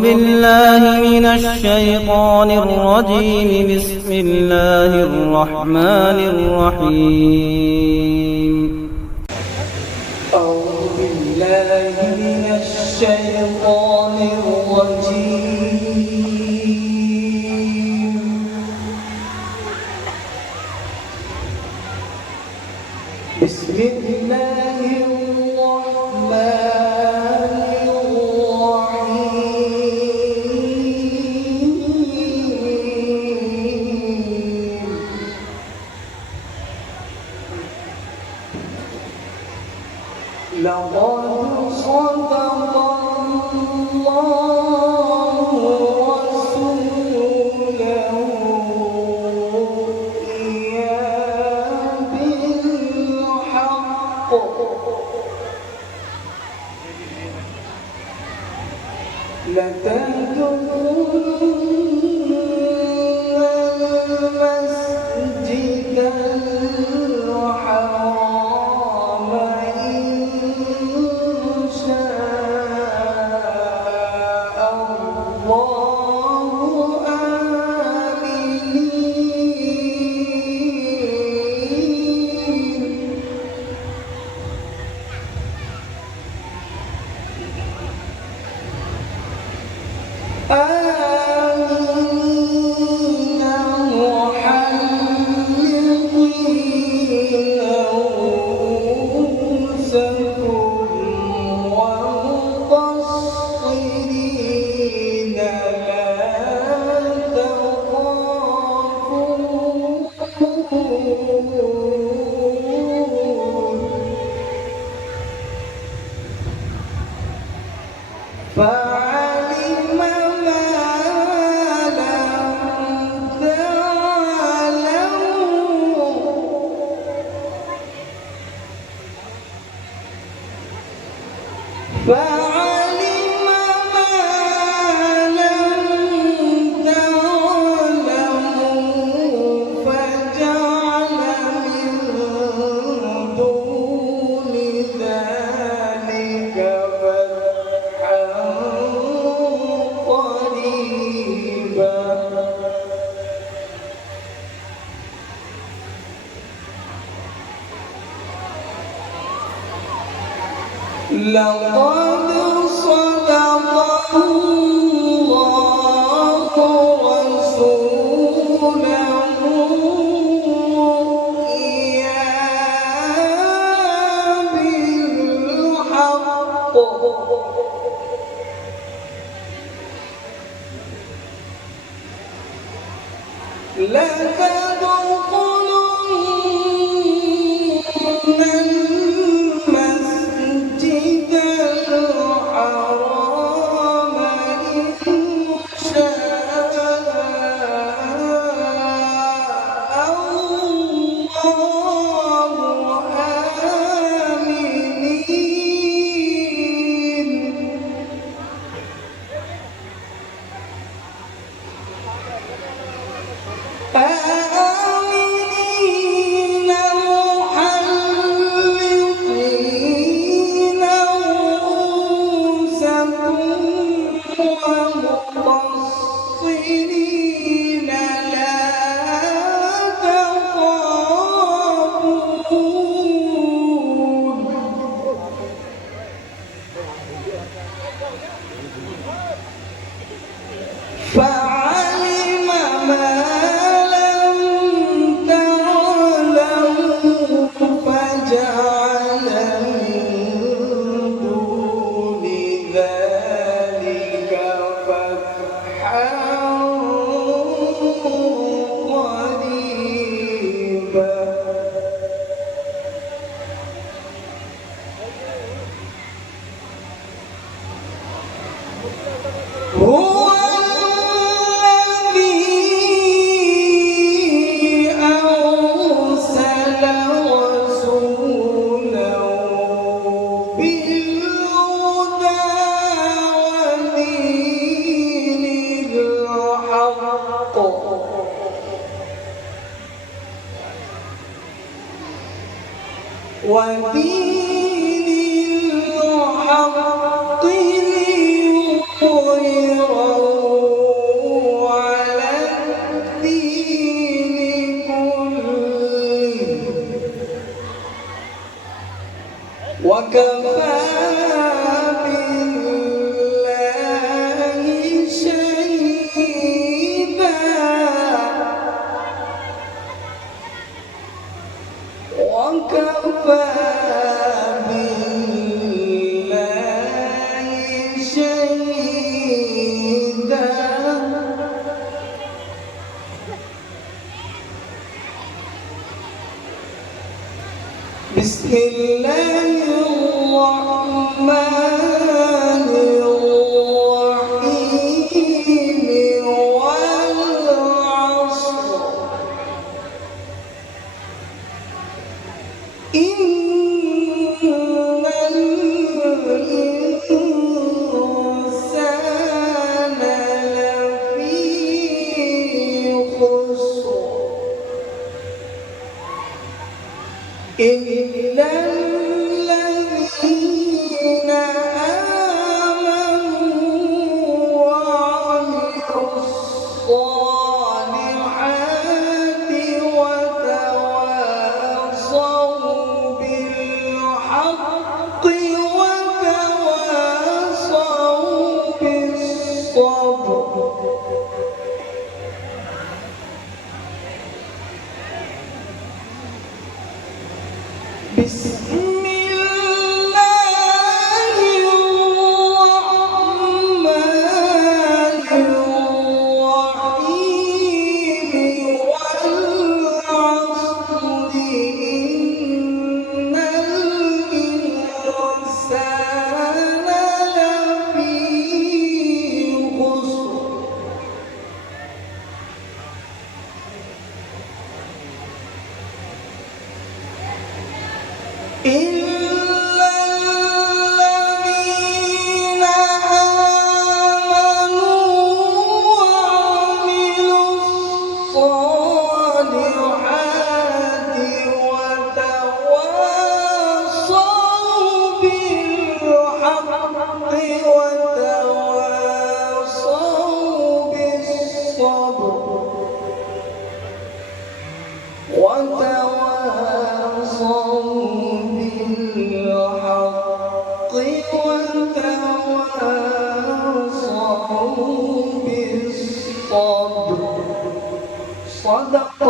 بالله من الشيطان الرجيم. بسم الله الرحمن الرحيم. أعوذ بالله من الشيطان الرجيم. بسم الله الرحمن الرحيم. لقد صدق الله رسوله بالحق لتدخلن المسجد الحرام إن شاء الله آمنين. آمنين محلقين رؤوسكم ومقصرين لا تخافون. فعلم ما لم تعلموا فعلم ما لم تعلموا فجعل من دون ذلك فتحا قريبا. لقد صدق الله رسوله بالحق لتدخلن المسجد الحرام إن شاء الله آمنين. آمنين محلقين رؤوسكم ومقصرين لا تخافون. فعلم ما لم تعلموا فجعل من دون ذلك فتحا قريبا. هو الذي أرسل رسوله بالهدى ودين الحق ودين الحق ليظهره على الدين كله وكفى بالله شهيدا وكفى بالله شهيدا بسم الله الرحمن الرحيم والعصر إن الإنسان لفي خسر إلا الذين آمنوا وعملوا الصالحات وتواصوا بالحق وتواصوا بالصبر بسم الله الرحمن الرحيم والعصر إن الإنسان لفي خسر إلا الذين آمنوا وعملوا الصالحات وتواصوا بالحق وتواصوا بالصبر وتواصوا بالحق وتواصوا بالصبر صدق